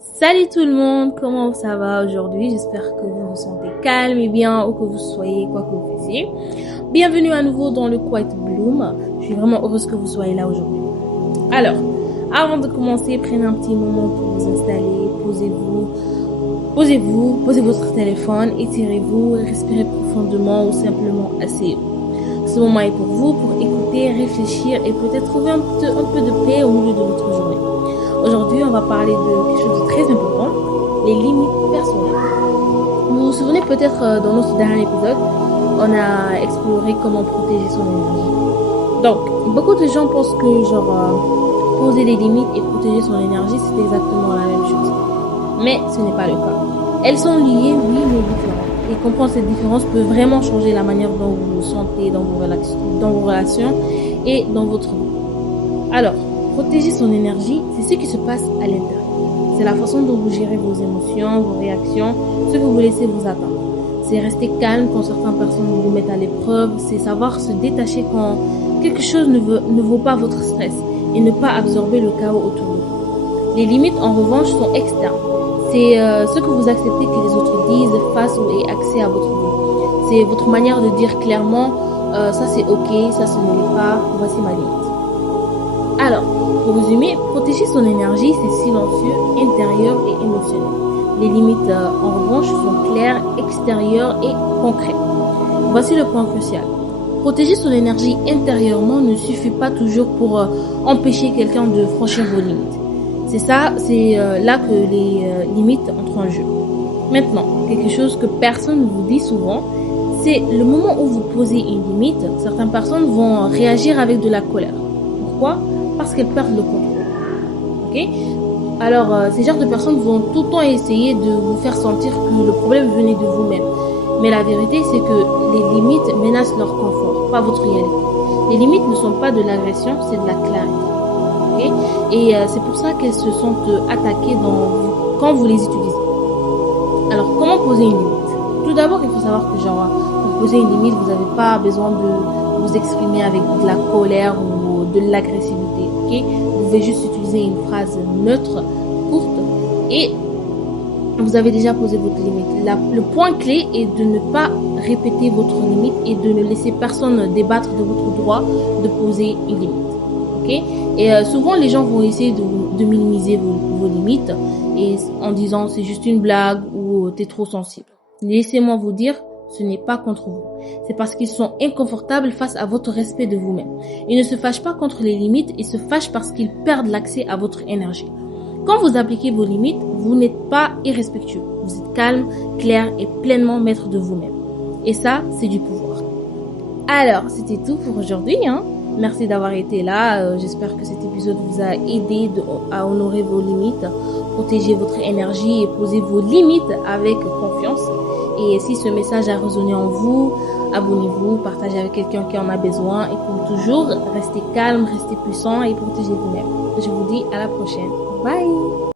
Salut tout le monde, comment ça va aujourd'hui? J'espère que vous vous sentez calme et bien ou que vous soyez quoi que vous fassiez. Bienvenue à nouveau dans le Quiet Bloom. Je suis vraiment heureuse que vous soyez là aujourd'hui. Alors, avant de commencer, prenez un petit moment pour vous installer, posez votre téléphone, étirez-vous, respirez profondément ou simplement asseyez-vous. Ce moment est pour vous, pour écouter, réfléchir et peut-être trouver un peu de paix au milieu de votre journée. Aujourd'hui, on va parler de quelque chose de très important, les limites personnelles. Vous vous souvenez peut-être dans notre dernier épisode, on a exploré comment protéger son énergie. Donc, beaucoup de gens pensent que poser des limites et protéger son énergie, c'est exactement la même chose. Mais ce n'est pas le cas. Elles sont liées, oui, mais différentes. Et comprendre cette différence peut vraiment changer la manière dont vous vous sentez dans vos relations et dans votre vie. Alors, protéger son énergie, c'est ce qui se passe à l'intérieur. C'est la façon dont vous gérez vos émotions, vos réactions, ce que vous laissez vous atteindre. C'est rester calme quand certaines personnes vous mettent à l'épreuve, c'est savoir se détacher quand quelque chose ne vaut pas votre stress et ne pas absorber le chaos autour de vous. Les limites, en revanche, sont externes. C'est ce que vous acceptez que les autres disent, fassent ou aient accès à votre vie. C'est votre manière de dire clairement, ça c'est ok, ça ce ne l'est pas, voici ma limite. Alors, pour résumer, protéger son énergie, c'est silencieux, intérieur et émotionnel. Les limites, en revanche, sont claires, extérieures et concrètes. Voici le point crucial. Protéger son énergie intérieurement ne suffit pas toujours pour empêcher quelqu'un de franchir vos limites. C'est là que les limites entrent en jeu. Maintenant, quelque chose que personne ne vous dit souvent, c'est le moment où vous posez une limite, certaines personnes vont réagir avec de la colère. Pourquoi? Parce qu'elles perdent le contrôle. Ok? Alors, ces genres de personnes vont tout le temps essayer de vous faire sentir que le problème venait de vous-même. Mais la vérité, c'est que les limites menacent leur confort, pas votre réalité. Les limites ne sont pas de l'agression, c'est de la clarité. Okay? Et c'est pour ça qu'elles se sentent attaquées quand vous les utilisez. Alors, comment poser une limite? Tout d'abord, il faut savoir que pour poser une limite, vous n'avez pas besoin de vous exprimer avec de la colère ou de l'agressivité. Okay? Vous pouvez juste utiliser une phrase neutre, courte, et vous avez déjà posé votre limite. Le point clé est de ne pas répéter votre limite et de ne laisser personne débattre de votre droit de poser une limite. Okay? Et souvent, les gens vont essayer de minimiser vos limites et en disant c'est juste une blague ou t'es trop sensible. Laissez-moi vous dire, ce n'est pas contre vous. C'est parce qu'ils sont inconfortables face à votre respect de vous-même. Ils ne se fâchent pas contre les limites, ils se fâchent parce qu'ils perdent l'accès à votre énergie. Quand vous appliquez vos limites, vous n'êtes pas irrespectueux. Vous êtes calme, clair et pleinement maître de vous-même. Et ça, c'est du pouvoir. Alors, c'était tout pour aujourd'hui. Merci d'avoir été là. J'espère que cet épisode vous a aidé à honorer vos limites, protéger votre énergie et poser vos limites avec confiance. Et si ce message a résonné en vous, abonnez-vous, partagez avec quelqu'un qui en a besoin. Et comme toujours, restez calme, restez puissant et protégez vous-même. Je vous dis à la prochaine. Bye!